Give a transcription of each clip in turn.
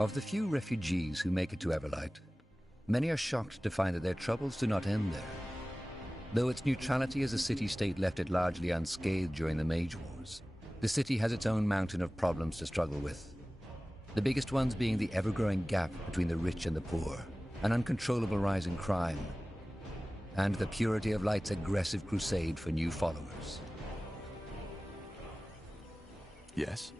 Of the few refugees who make it to Everlight, many are shocked to find that their troubles do not end there. Though its neutrality as a city-state left it largely unscathed during the Mage Wars, the city has its own mountain of problems to struggle with. The biggest ones being the ever-growing gap between the rich and the poor, an uncontrollable rise in crime, and the Purity of Light's aggressive crusade for new followers. Yes?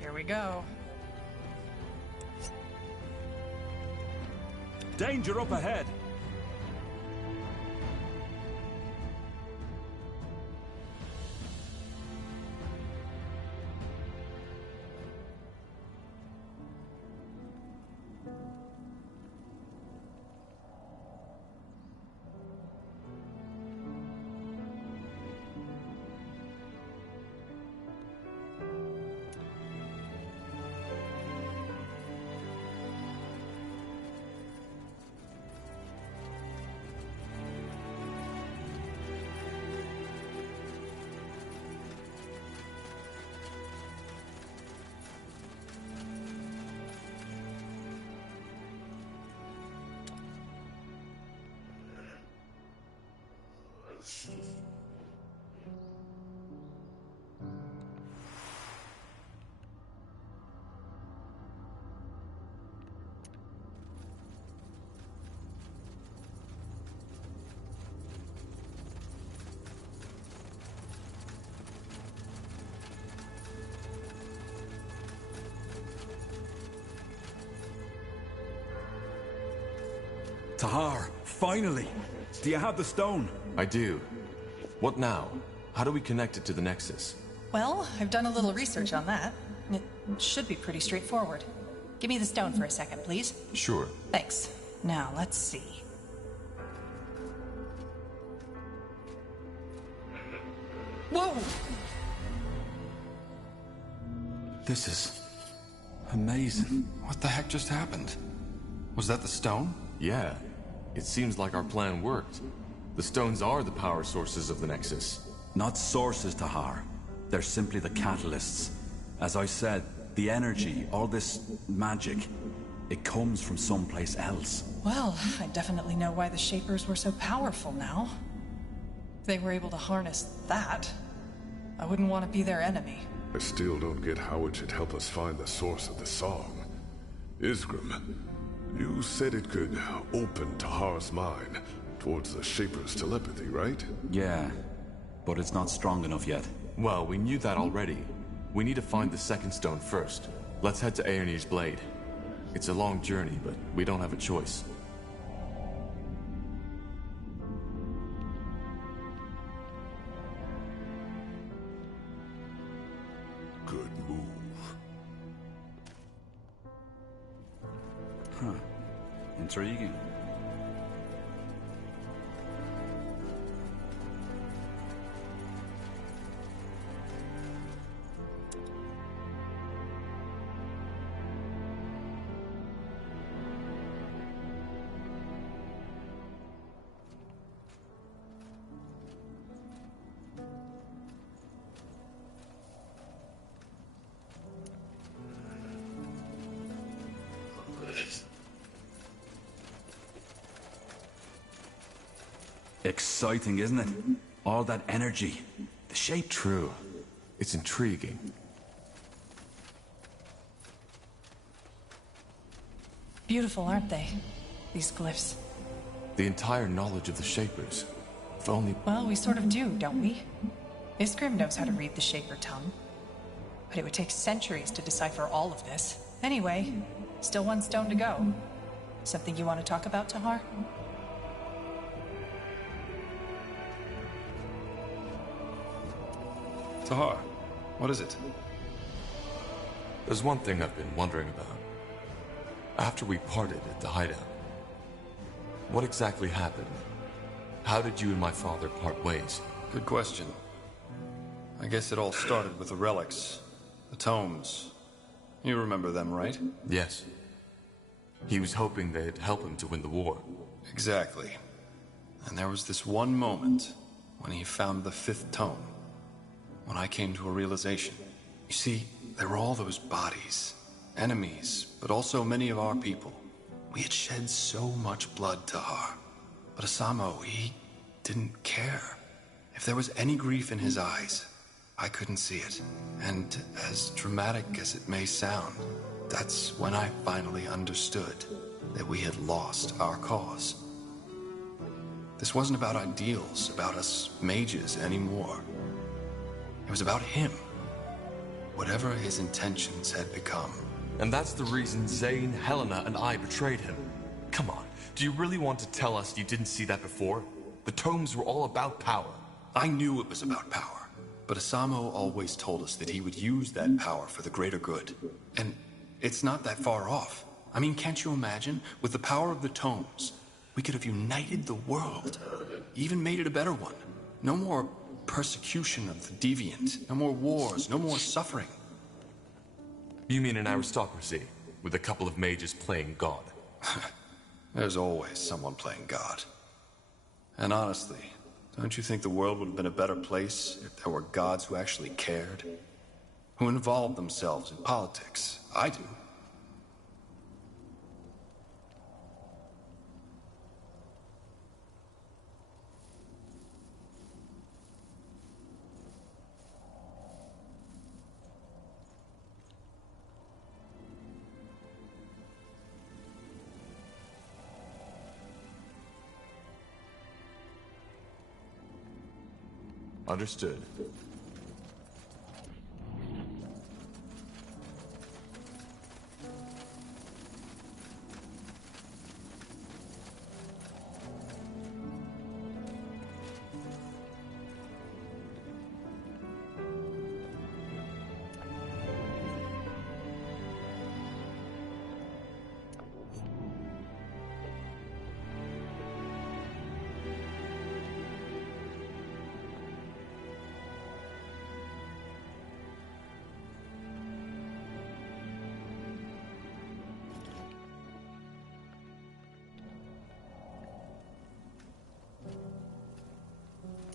Here we go. Danger up ahead! Tahar, finally! Do you have the stone? I do. What now? How do we connect it to the Nexus? Well, I've done a little research on that. It should be pretty straightforward. Give me the stone for a second, please. Sure. Thanks. Now, let's see. Whoa! This is amazing. What the heck just happened? Was that the stone? Yeah. It seems like our plan worked. The stones are the power sources of the Nexus. Not sources, Tahar. They're simply the catalysts. As I said, the energy, all this magic, it comes from someplace else. Well, I definitely know why the Shapers were so powerful now. If they were able to harness that, I wouldn't want to be their enemy. I still don't get how it should help us find the source of the song. Isgrim, you said it could open Tahar's mind towards the Shaper's telepathy, right? Yeah, but it's not strong enough yet. Well, we knew that already. We need to find the second stone first. Let's head to Aernir's Blade. It's a long journey, but we don't have a choice. Intriguing. Exciting, isn't it? All that energy. The shape. True. It's intriguing. Beautiful, aren't they? These glyphs. The entire knowledge of the Shapers. If only... Well, we sort of do, don't we? Isgrim knows how to read the Shaper tongue. But it would take centuries to decipher all of this. Anyway, still one stone to go. Something you want to talk about, Tahar? Tahar, what is it? There's one thing I've been wondering about. After we parted at the hideout, what exactly happened? How did you and my father part ways? Good question. I guess it all started with the relics, the tomes. You remember them, right? Yes. He was hoping they'd help him to win the war. Exactly. And there was this one moment when he found the 5th tome. When I came to a realization. You see, there were all those bodies. Enemies, but also many of our people. We had shed so much blood, Tahar. But Asamo, he didn't care. If there was any grief in his eyes, I couldn't see it. And as dramatic as it may sound, that's when I finally understood that we had lost our cause. This wasn't about ideals, about us mages anymore. It was about him. Whatever his intentions had become. And that's the reason Zane, Helena, and I betrayed him. Come on, do you really want to tell us you didn't see that before? The tomes were all about power. I knew it was about power. But Asamo always told us that he would use that power for the greater good. And it's not that far off. I mean, can't you imagine? With the power of the tomes, we could have united the world. Even made it a better one. No more persecution of the deviant. No more wars, no more suffering. You mean an aristocracy, with a couple of mages playing God? There's always someone playing God. And honestly, don't you think the world would have been a better place if there were gods who actually cared? Who involved themselves in politics? I do. Understood.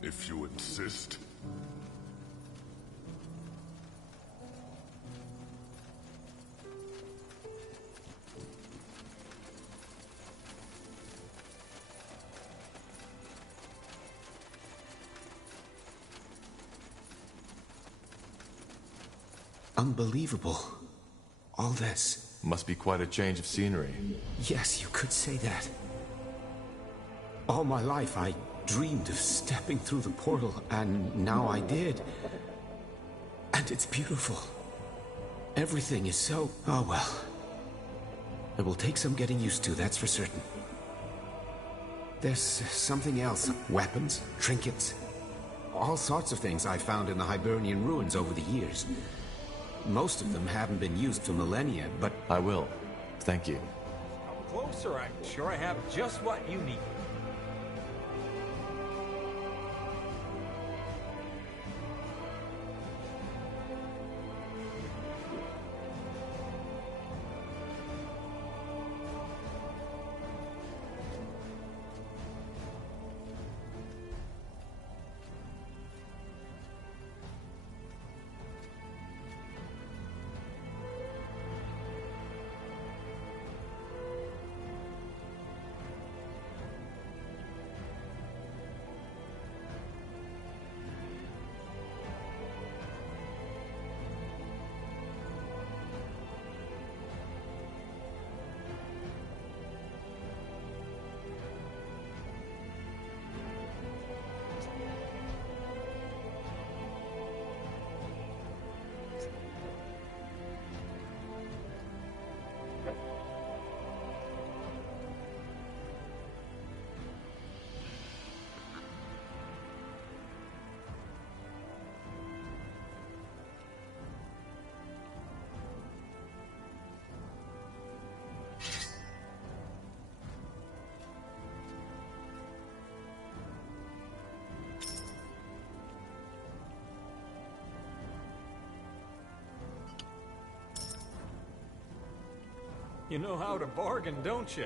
If you insist. Unbelievable. All this. Must be quite a change of scenery. Yes, you could say that. All my life I dreamed of stepping through the portal, and now I did. And it's beautiful. Everything is so... oh well. It will take some getting used to, that's for certain. There's something else. Weapons, trinkets, all sorts of things I found in the Hibernian ruins over the years. Most of them haven't been used for millennia, but... I will. Thank you. closer, I'm sure I have just what you need. You know how to bargain, don't you?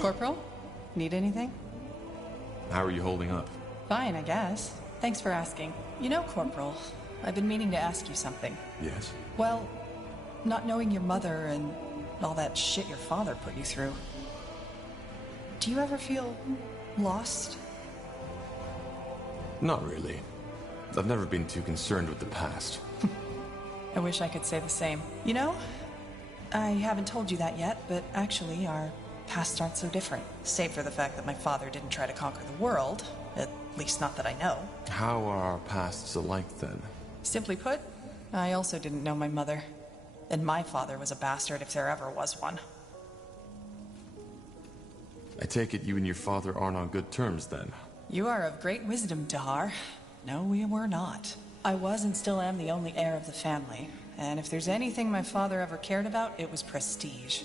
Corporal? Need anything? How are you holding up? Fine, I guess. Thanks for asking. You know, Corporal, I've been meaning to ask you something. Yes? Well, not knowing your mother and all that shit your father put you through. Do you ever feel lost? Not really. I've never been too concerned with the past. I wish I could say the same. You know, I haven't told you that yet, but actually our pasts aren't so different. Save for the fact that my father didn't try to conquer the world. At least not that I know. How are our pasts alike, then? Simply put, I also didn't know my mother. And my father was a bastard if there ever was one. I take it you and your father aren't on good terms, then? You are of great wisdom, Dahar. No, we were not. I was and still am the only heir of the family, and if there's anything my father ever cared about, it was prestige.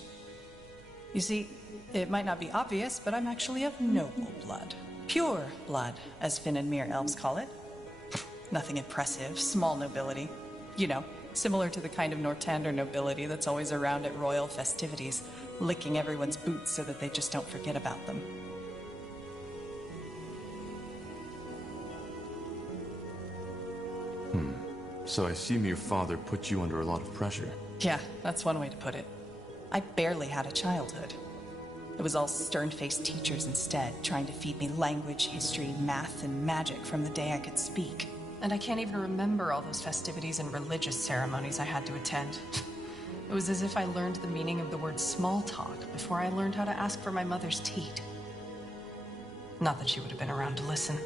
You see, it might not be obvious, but I'm actually of noble blood. Pure blood, as Finn and Mir elves call it. Nothing impressive, small nobility. You know, similar to the kind of Nortander nobility that's always around at royal festivities, licking everyone's boots so that they just don't forget about them. So I assume your father put you under a lot of pressure. Yeah, that's one way to put it. I barely had a childhood. It was all stern-faced teachers instead, trying to feed me language, history, math, and magic from the day I could speak. And I can't even remember all those festivities and religious ceremonies I had to attend. It was as if I learned the meaning of the word small talk before I learned how to ask for my mother's teat. Not that she would have been around to listen.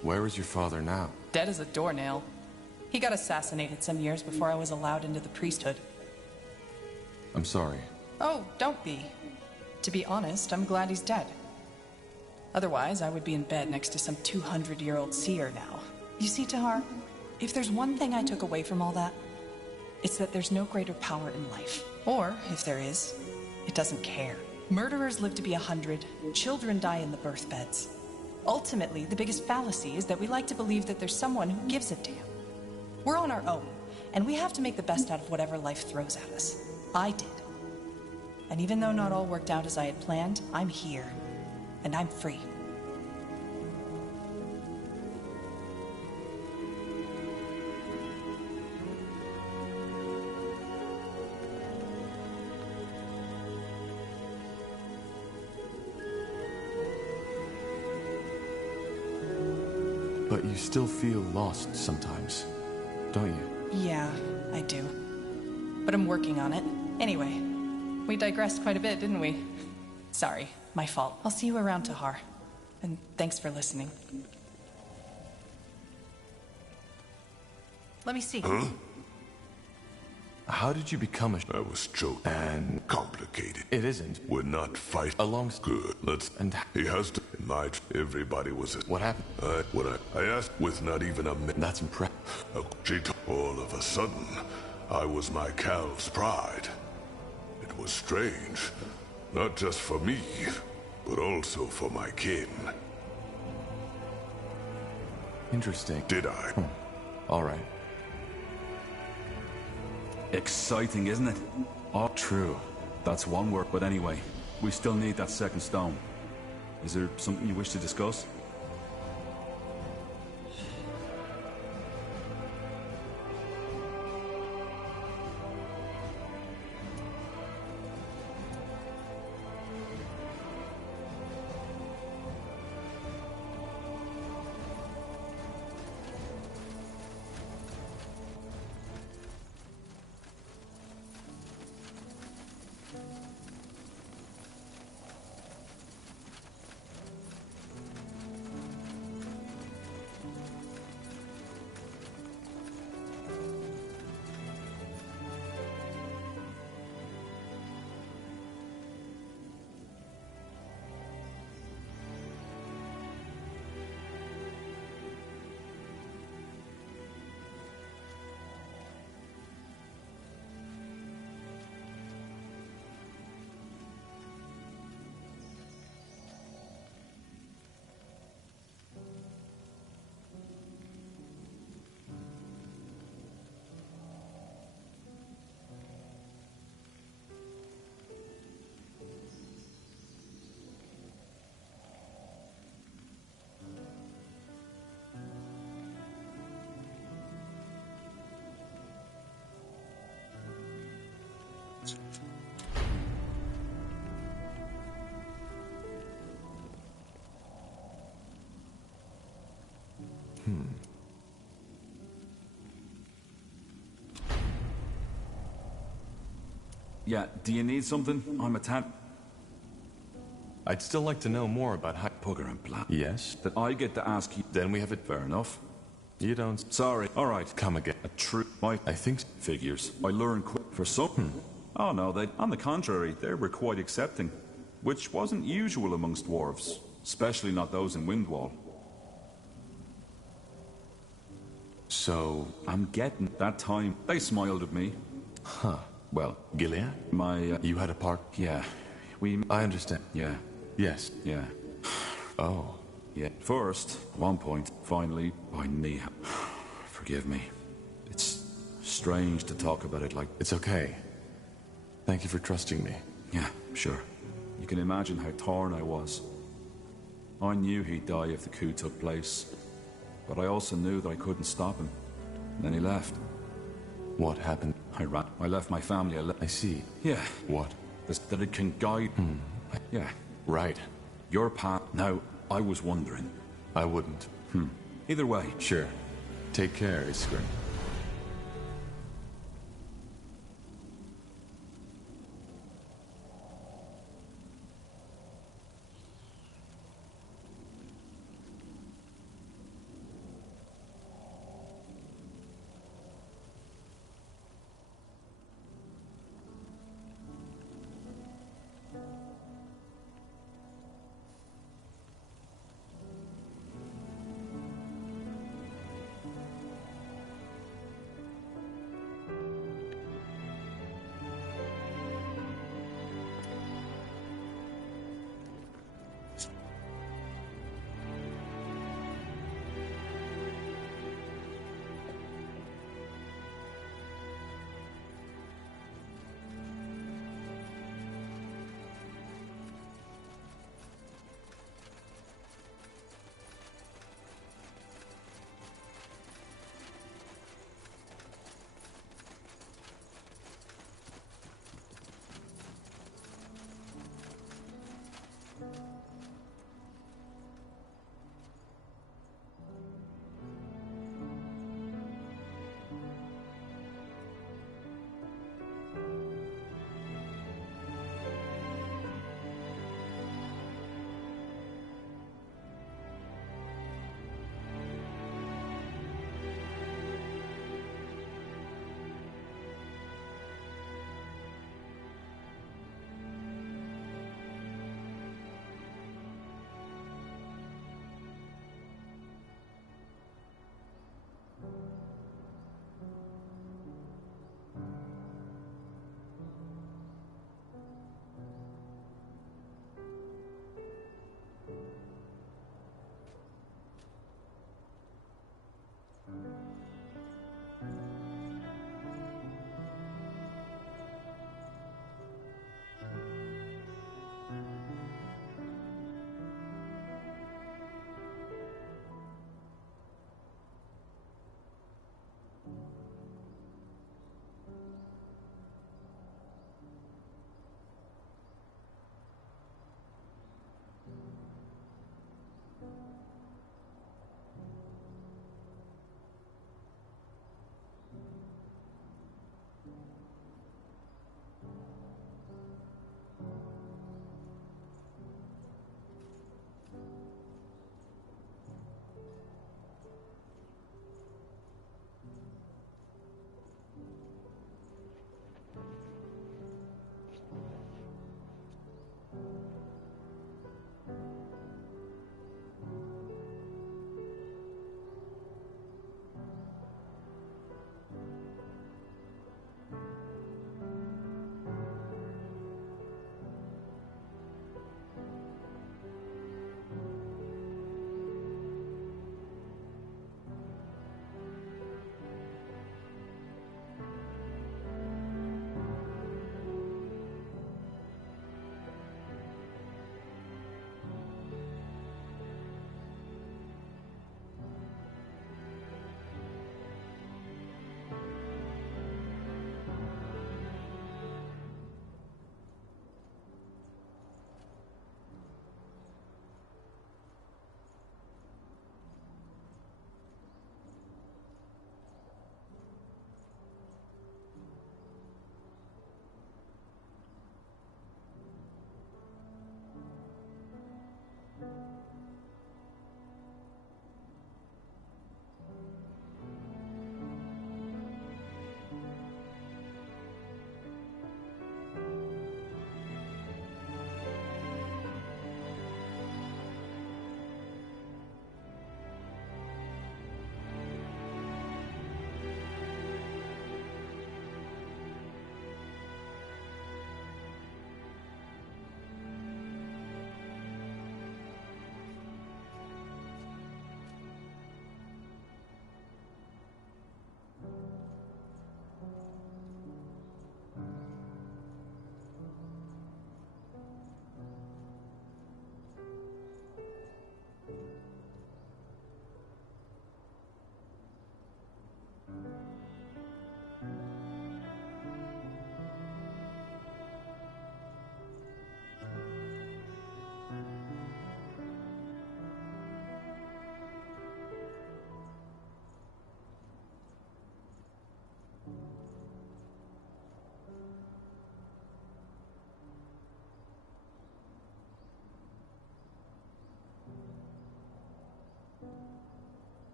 Where is your father now? Dead as a doornail. He got assassinated some years before I was allowed into the priesthood. I'm sorry. Oh, don't be. To be honest, I'm glad he's dead. Otherwise, I would be in bed next to some 200-year-old seer now. You see, Tahar, if there's one thing I took away from all that, it's that there's no greater power in life. Or, if there is, it doesn't care. Murderers live to be 100, children die in the birth beds. Ultimately, the biggest fallacy is that we like to believe that there's someone who gives a damn. We're on our own, and we have to make the best out of whatever life throws at us. I did. And even though not all worked out as I had planned, I'm here. And I'm free. But you still feel lost sometimes, don't you? Yeah, I do. But I'm working on it. Anyway, we digressed quite a bit, didn't we? Sorry, my fault. I'll see you around, Tahar. And thanks for listening. Let me see. Huh? How did you become a... I was joking. And... Complicated. It isn't. We're not fighting. Along... Good. Let's... And... He has to... In my... Everybody was... What happened? I asked with not even a minute. That's impressive. All of a sudden, I was my calf's pride. It was strange. Not just for me, but also for my kin. Interesting. Did I? All right. Exciting, isn't it? Oh, true. That's one word, but anyway, we still need that second stone. Is there something you wish to discuss? Yeah, do you need something? I'm a tad... I'd still like to know more about how... Bugger and blah. Yes? That I get to ask you... Then we have it. Fair enough. You don't... Sorry. All right. Come again. A true... I think... Figures. I learn quick for some... Oh no, they... On the contrary, they were quite accepting. Which wasn't usual amongst dwarves. Especially not those in Windwall. So... I'm getting... That time, they smiled at me. Huh. Well, Gilead? my... You had a part? Yeah. We... I understand. Yeah. Yes. Yeah. Oh. Yeah. First, at one point, finally, by me... Forgive me. It's strange to talk about it like... It's okay. Thank you for trusting me. Yeah, sure. You can imagine how torn I was. I knew he'd die if the coup took place. But I also knew that I couldn't stop him. And then he left. What happened? I ran. I left my family. I see. Yeah. What? That it can guide... Yeah. Right. Your path... Now, I was wondering. I wouldn't. Either way. Sure. Take care, Iskrim.